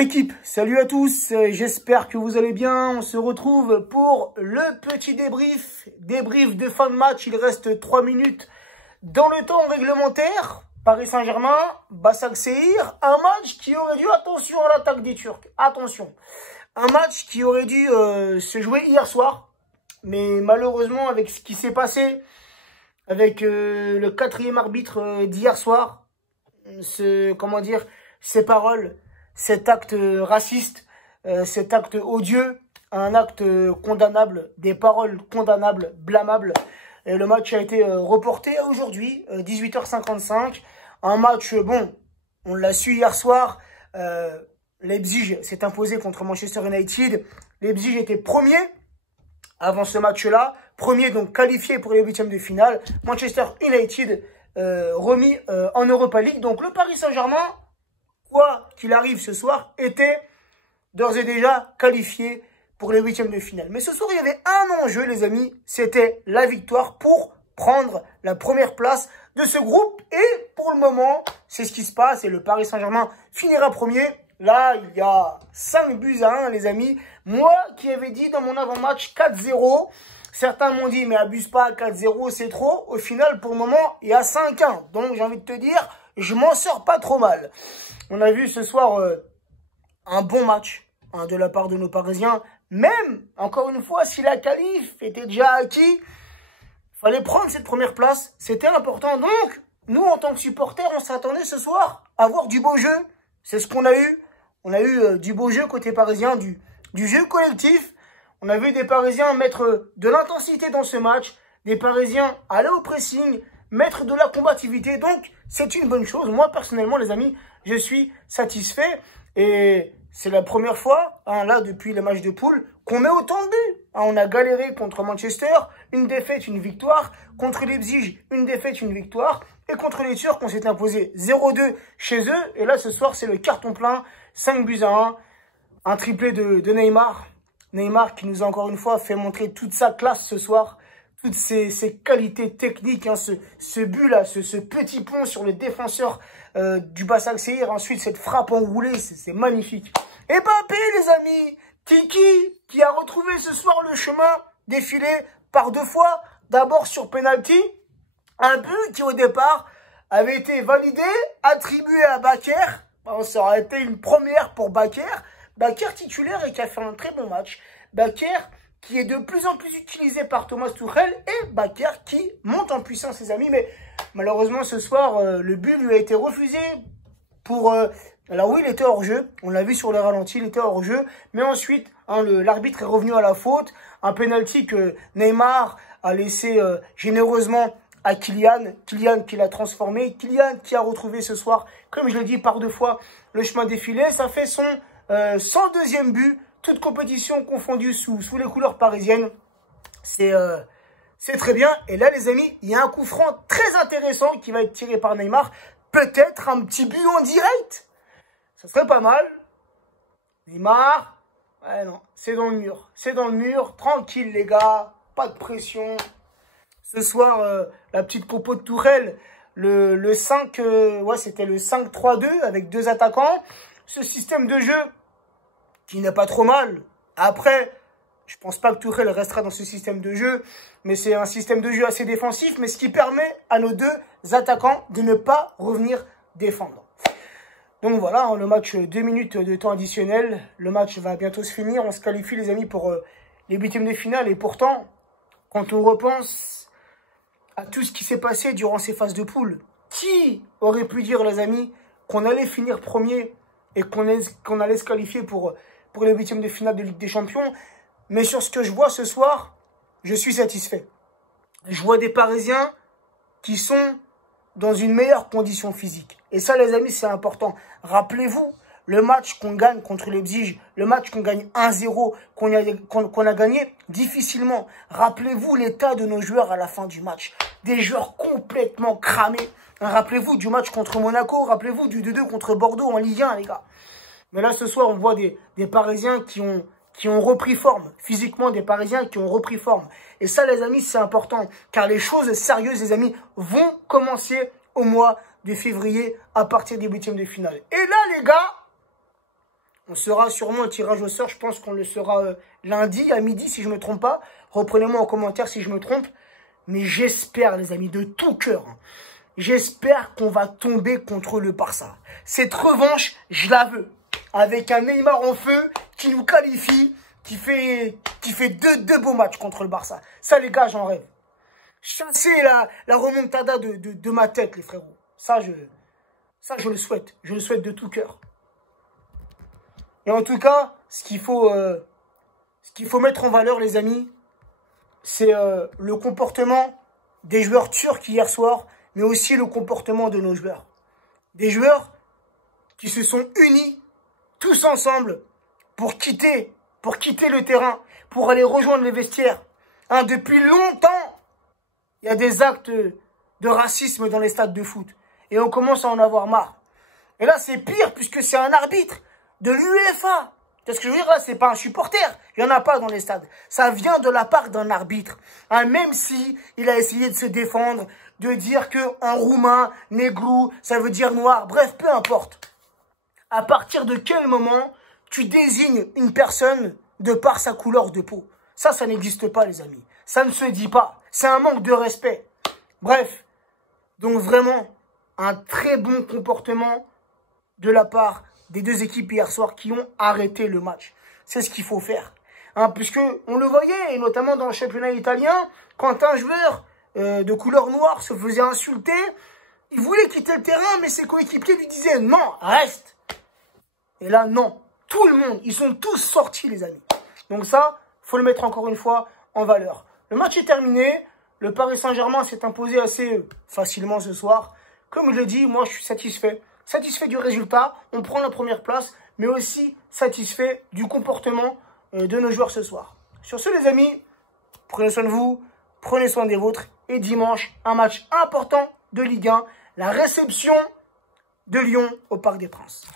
L'équipe, salut à tous, j'espère que vous allez bien. On se retrouve pour le petit débrief de fin de match. Il reste 3 minutes dans le temps réglementaire. Paris Saint-Germain, Başakşehir, un match qui aurait dû, attention à l'attaque des Turcs, attention. Un match qui aurait dû se jouer hier soir, mais malheureusement avec ce qui s'est passé, avec le 4e arbitre d'hier soir, ces paroles, cet acte raciste, cet acte odieux, un acte condamnable, des paroles condamnables, blâmables. Et le match a été reporté à aujourd'hui, 18h55. Un match, bon, on l'a su hier soir, Leipzig s'est imposé contre Manchester United. Leipzig était premier avant ce match-là, premier donc qualifié pour les 8e de finale. Manchester United remis en Europa League. Donc le Paris Saint-Germain, quoi qu'il arrive ce soir, était d'ores et déjà qualifié pour les 8e de finale. Mais ce soir, il y avait un enjeu, les amis, c'était la victoire pour prendre la première place de ce groupe. Et pour le moment, c'est ce qui se passe et le Paris Saint-Germain finira premier. Là, il y a 5-1, les amis. Moi qui avais dit dans mon avant-match 4-0, certains m'ont dit, mais abuse pas, 4-0, c'est trop. Au final, pour le moment, il y a 5-1. Donc, j'ai envie de te dire, je m'en sors pas trop mal. On a vu ce soir un bon match de la part de nos Parisiens. Même, encore une fois, si la qualif était déjà acquis, fallait prendre cette première place. C'était important. Donc, nous, en tant que supporters, on s'attendait ce soir à voir du beau jeu. C'est ce qu'on a eu. On a eu du beau jeu côté parisien, du jeu collectif. On a vu des Parisiens mettre de l'intensité dans ce match. Des Parisiens aller au pressing, mettre de la combativité. Donc, c'est une bonne chose. Moi, personnellement, les amis, je suis satisfait. Et c'est la première fois, là, depuis le match de poule, qu'on met autant de buts. On a galéré contre Manchester, une défaite, une victoire. Contre Leipzig, une défaite, une victoire. Et contre les Turcs, on s'est imposé 0-2 chez eux. Et là, ce soir, c'est le carton plein, 5-1. Un triplé de Neymar. Neymar qui nous a encore une fois fait montrer toute sa classe ce soir. Toutes ses qualités techniques, ce but-là, ce petit pont sur le défenseur du Başakşehir. Ensuite, cette frappe enroulée, c'est magnifique. Et Mbappé, les amis, qui a retrouvé ce soir le chemin défilé par 2 fois. D'abord sur penalty, un but qui au départ avait été validé, attribué à Bakker. Bon, ça aurait été une première pour Bakker. Bakker titulaire et qui a fait un très bon match. Bakker qui est de plus en plus utilisé par Thomas Tuchel et Bakker qui monte en puissance, les amis. Mais malheureusement, ce soir, le but lui a été refusé pour... alors oui, il était hors jeu. On l'a vu sur le ralenti, il était hors jeu. Mais ensuite, l'arbitre est revenu à la faute. Un penalty que Neymar a laissé généreusement à Kylian. Kylian qui l'a transformé. Kylian qui a retrouvé ce soir, comme je l'ai dit par 2 fois, le chemin défilé. Ça fait son 102e but. Toute compétition confondue sous les couleurs parisiennes. C'est très bien. Et là, les amis, il y a un coup franc très intéressant qui va être tiré par Neymar. Peut-être un petit but en direct. Ça serait pas mal. Neymar. Ouais, non. C'est dans le mur. C'est dans le mur. Tranquille, les gars. Pas de pression. Ce soir, la petite compo de Tourelle. Le 5, ouais, c'était le 5-3-2 avec 2 attaquants. Ce système de jeu qui n'est pas trop mal. Après, je pense pas que Tuchel restera dans ce système de jeu, mais c'est un système de jeu assez défensif, mais ce qui permet à nos 2 attaquants de ne pas revenir défendre. Donc voilà, le match, 2 minutes de temps additionnel. Le match va bientôt se finir. On se qualifie, les amis, pour les 8e de finale. Et pourtant, quand on repense à tout ce qui s'est passé durant ces phases de poule, qui aurait pu dire, les amis, qu'on allait finir premier et qu'on allait se qualifier pour les 8e de finale de Ligue des Champions. Mais sur ce que je vois ce soir, je suis satisfait. Je vois des Parisiens qui sont dans une meilleure condition physique. Et ça, les amis, c'est important. Rappelez-vous, le match qu'on gagne contre Leipzig, le match qu'on gagne 1-0, qu'on a gagné difficilement. Rappelez-vous l'état de nos joueurs à la fin du match. Des joueurs complètement cramés. Rappelez-vous du match contre Monaco. Rappelez-vous du 2-2 contre Bordeaux en Ligue 1, les gars. Mais là, ce soir, on voit des Parisiens qui ont repris forme. Physiquement, des Parisiens qui ont repris forme. Et ça, les amis, c'est important. Car les choses sérieuses, les amis, vont commencer au mois de février à partir des 8e de finale. Et là, les gars, On sera sûrement au tirage au sort. Je pense qu'on le sera lundi à midi, si je ne me trompe pas. Reprenez-moi en commentaire si je me trompe. Mais j'espère, les amis, de tout cœur, hein, j'espère qu'on va tomber contre le Barça. Cette revanche, je la veux. Avec un Neymar en feu qui nous qualifie, qui fait deux beaux matchs contre le Barça. Ça, les gars, j'en rêve. Chasser la remontada de ma tête, les frérots. Ça, je le souhaite. Je le souhaite de tout cœur. Et en tout cas, ce qu'il faut mettre en valeur, les amis, c'est le comportement des joueurs turcs hier soir, mais aussi le comportement de nos joueurs. Des joueurs qui se sont unis tous ensemble pour quitter le terrain, pour aller rejoindre les vestiaires. Hein, depuis longtemps, il y a des actes de racisme dans les stades de foot. Et on commence à en avoir marre. Et là, c'est pire puisque c'est un arbitre de l'UEFA. C'est ce que je veux dire là, c'est pas un supporter. Il n'y en a pas dans les stades. Ça vient de la part d'un arbitre. Hein, même si il a essayé de se défendre, de dire qu'en roumain, negru, ça veut dire noir. Bref, peu importe. À partir de quel moment tu désignes une personne de par sa couleur de peau? Ça n'existe pas, les amis. Ça ne se dit pas. C'est un manque de respect. Bref. Donc vraiment, un très bon comportement de la part des deux équipes hier soir qui ont arrêté le match. C'est ce qu'il faut faire. Hein, puisque on le voyait, et notamment dans le championnat italien, quand un joueur de couleur noire se faisait insulter, il voulait quitter le terrain, mais ses coéquipiers lui disaient « Non, reste !» Et là, non. Tout le monde, ils sont tous sortis, les amis. Donc ça, faut le mettre encore une fois en valeur. Le match est terminé. Le Paris Saint-Germain s'est imposé assez facilement ce soir. Comme je l'ai dit, moi, je suis satisfait. Satisfait du résultat, on prend la première place, mais aussi satisfait du comportement de nos joueurs ce soir. Sur ce, les amis, prenez soin de vous, prenez soin des vôtres. Et dimanche, un match important de Ligue 1, la réception de Lyon au Parc des Princes.